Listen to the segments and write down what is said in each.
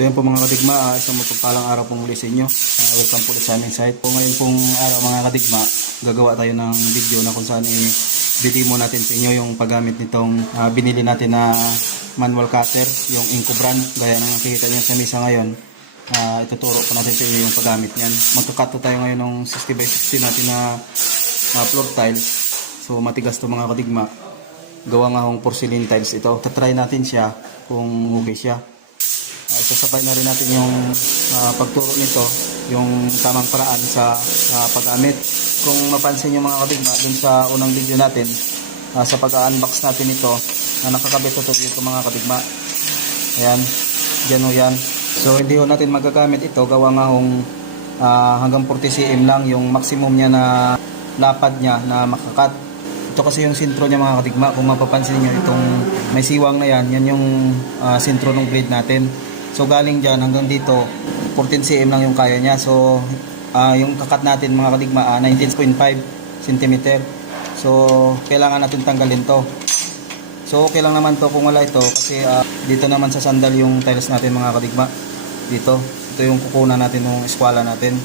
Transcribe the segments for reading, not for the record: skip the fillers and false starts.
So yan po mga kadigma, isang mapagpalang araw pong muli sa inyo. Welcome po sa aming site. Po ngayon pong araw mga kadigma, gagawa tayo ng video na kung saan i-demo natin sa inyo yung paggamit nitong binili natin na manual cutter, yung Inco brand. Gaya ng nakikita nyo sa misa ngayon, ituturo po natin sa inyo yung paggamit niyan. Magkakato tayo ngayon ng 60 by 60 natin na floor tiles. So matigas to mga kadigma. Gawa nga hong porcelain tiles ito. Tatry natin siya kung okay siya. Sasabay na rin natin yung pagturo nito, yung tamang paraan sa paggamit. Kung mapansin nyo mga kadigma, dun sa unang video natin, sa pag-unbox natin ito, nakakabit ito dito mga kadigma. Ayan, dyan o yan. So hindi ho natin magagamit ito, gawa nga hong hanggang 40 cm lang yung maximum niya na lapad niya na makakat. Ito kasi yung sintro niya mga kadigma. Kung mapapansin nyo, itong may siwang na yan, yan yung sintro ng blade natin. So galing dyan hanggang dito 14 cm lang yung kaya niya. So yung kakat natin mga kadigma 19.5 cm. So kailangan natin tanggalin to. So okay lang naman to kung wala ito, kasi dito naman sa sandal yung tiles natin mga kadigma. Ito yung kukunan natin ng eskwela natin.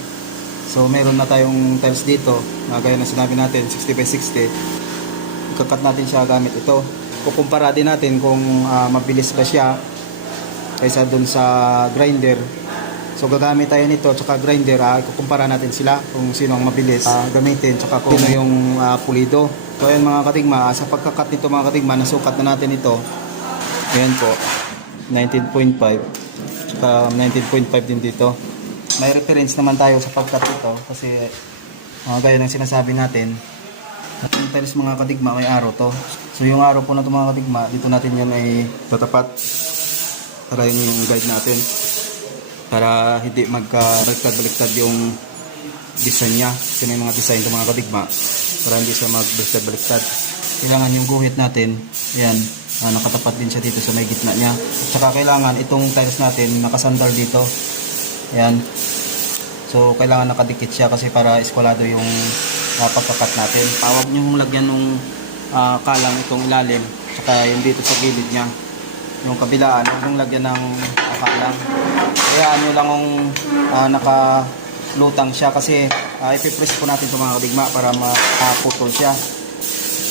So meron na tayong tiles dito, gaya na sinabi natin 60 by 60. Ikakat natin siya gamit ito. Kukumpara din natin kung mabilis ba siya kaysa dun sa grinder. So gagamit tayo nito tsaka grinder, ikukumpara natin sila kung sino ang mabilis gamitin tsaka kung sino yung pulido. So ayan mga katigma, sa pagkakat nito mga katigma, nasukat na natin ito. Ayan po, 19.5 tsaka 19.5 din dito. May reference naman tayo sa pagkat ito kasi gaya ng sinasabi natin, yung tiles mga kadigma may araw to. So yung araw po na ito mga kadigma, dito natin yun ay tatapat para yun yung guide natin, para hindi magka-baliktad yung design nya. Kasi may mga design ito mga kadigma, para hindi siya mag-baliktad. Kailangan yung guhit natin, yan, nakatapat din siya dito sa may gitna nya. At saka kailangan itong tiles natin nakasandal dito, yan. So kailangan nakadikit siya kasi para eskwalado yung pagkakat natin. Huwag nyo lagyan ng kalang itong ilalim, saka yung dito sa gilid nya, yung kabilaan, huwag nung lagyan ng akalang. Kaya ano lang kung nakalutang siya, kasi ipipress po natin ito mga kadigma para maputol siya.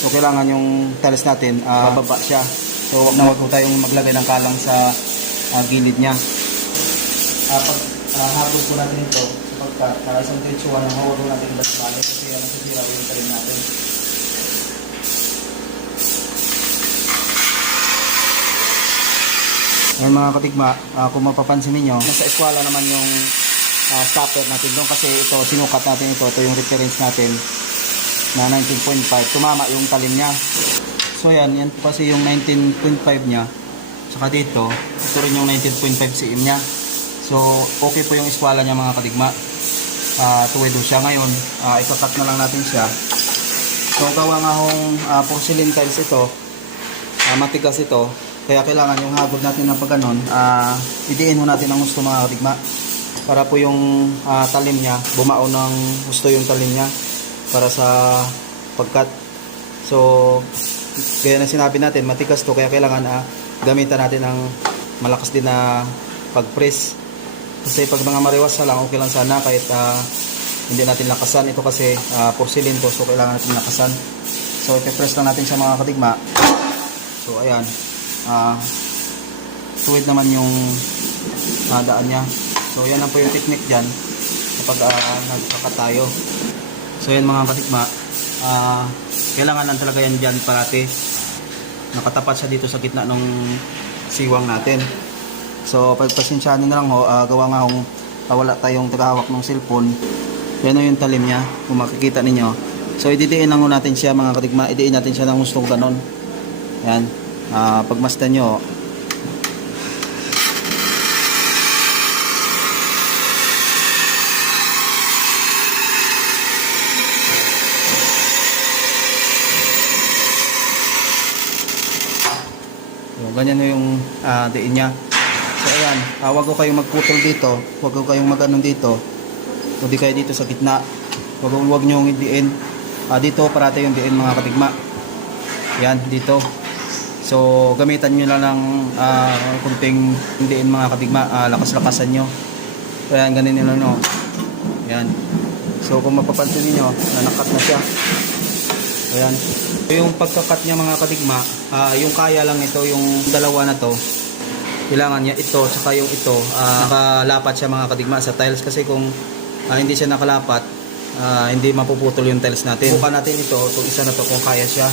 So kailangan yung tiles natin bababa siya. So huwag po tayong maglagay ng kalang sa gilid niya. Pag habol po natin ito, sapagkat isang diretsuhan ng huwag natin balik kasi nasisira yung talim natin. Ay mga katigma, kung mapapansin niyo, nasa eskwela naman yung stopper natin doon, kasi ito sinukat natin, ito yung reference natin na 19.5. Tumama yung talim niya. So yan po kasi yung 19.5 niya. Saka dito, ito rin yung 19.5 cm niya. So okay po yung eskwela niya mga katigma. Tuwedo siya ngayon. Ikakat na lang natin siya. So gawa nga hong porcelain tiles ito, matigas ito. Kaya kailangan yung hagod natin na pag ganon, idiin mo natin ang gusto mga kadigma, para po yung talim niya, bumao ng gusto yung talim niya para sa pagkat. So gaya na sinabi natin, matigas to, kaya kailangan gamitan natin ng malakas din na pag-press. Kasi pag mga mariwas lang, okay lang sana kahit hindi natin lakasan. Ito kasi porcelain to, so kailangan natin lakasan. So ipe-press lang natin sa mga kadigma. So ayan, tuwid naman yung daan nya. So yan lang po yung technique dyan kapag nagkakat tayo. So yan mga katigma, kailangan lang talaga yan dyan parati, nakatapat siya dito sa gitna ng siwang natin. So pagpasensyahan nyo na lang ho, gawa nga hong wala tayong tagahawak ng cellphone. Yan yung talim nya kung makikita ninyo. So ididiin lang natin siya mga katigma, idiin natin siya ng gustong ganon. Yan, pagmasdan nyo, ganyan yung diin nya. So ayan, huwag ko kayong magputol dito, huwag ko kayong mag-anon dito, hindi kayo dito sa gitna, huwag nyo yung diin dito, parate yung diin mga katigma. Yan, dito. So So gamitan nyo lang ng kunting hindiin mga kadigma, lakas-lakasan nyo. Ayan, ganun lang no. Ayan. So kung mapapansin niyo, nakat na siya. Ayan. So, yung pagkakat niya mga kadigma, yung kaya lang ito, yung dalawa na to. Kailangan niya ito, saka yung ito, nakalapat siya mga kadigma sa tiles. Kasi kung hindi siya nakalapat, hindi mapuputol yung tiles natin. Bukan natin ito, itong isa na to kung kaya siya.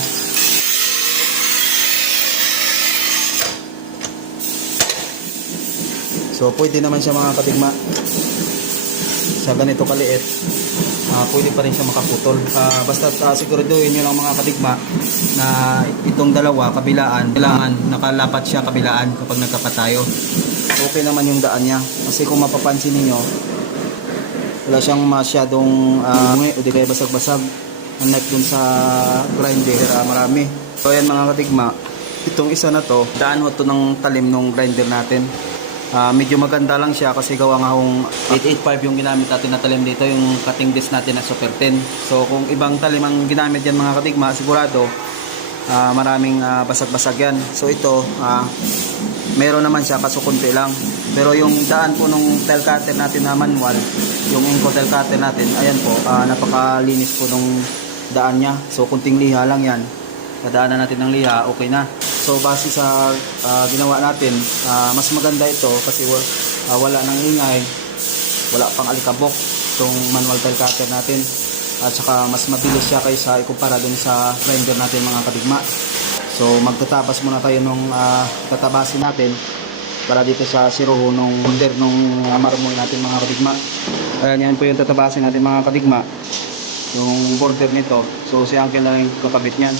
So pwede naman siya mga kadigma. Sa ganito kaliit, pwede pa rin siya makaputol. Basta siguraduhin nyo lang mga kadigma na itong dalawa, kabilaan, kailangan nakalapat siya kabilaan kapag nagkapatayo. Okay naman yung daan niya. Kasi kung mapapansin niyo, wala siyang masyadong o di kaya basag-basag. Unlike dun sa grinder, marami. So ayan mga kadigma, itong isa na to, daan ho to ng talim ng grinder natin. Medyo maganda lang siya kasi gawa nga kung 885 yung ginamit natin na talim dito, yung cutting disc natin na Super 10. So kung ibang talim ang ginamit yan mga kadigma, sigurado maraming basag-basag yan. So ito, meron naman siya kaso konti lang. Pero yung daan po nung tile cutter natin na manual, yung Inco tile cutter natin, ayan po, napakalinis po nung daan niya. So kunting liha lang yan. Kadaanan natin ng liha, okay na. So base sa ginawa natin, mas maganda ito kasi wala nang ingay, wala pang alikabok itong manual tile cutter natin, at saka mas mabilis siya kaysa ikumpara dun sa grinder natin mga kadigma. So magtatabas muna tayo nung tatabasin natin para dito sa siruho nung border nung marmol natin mga kadigma. Ayan, yan po yung tatabasin natin mga kadigma, yung border nito. So si Uncle na lang kakabit niyan.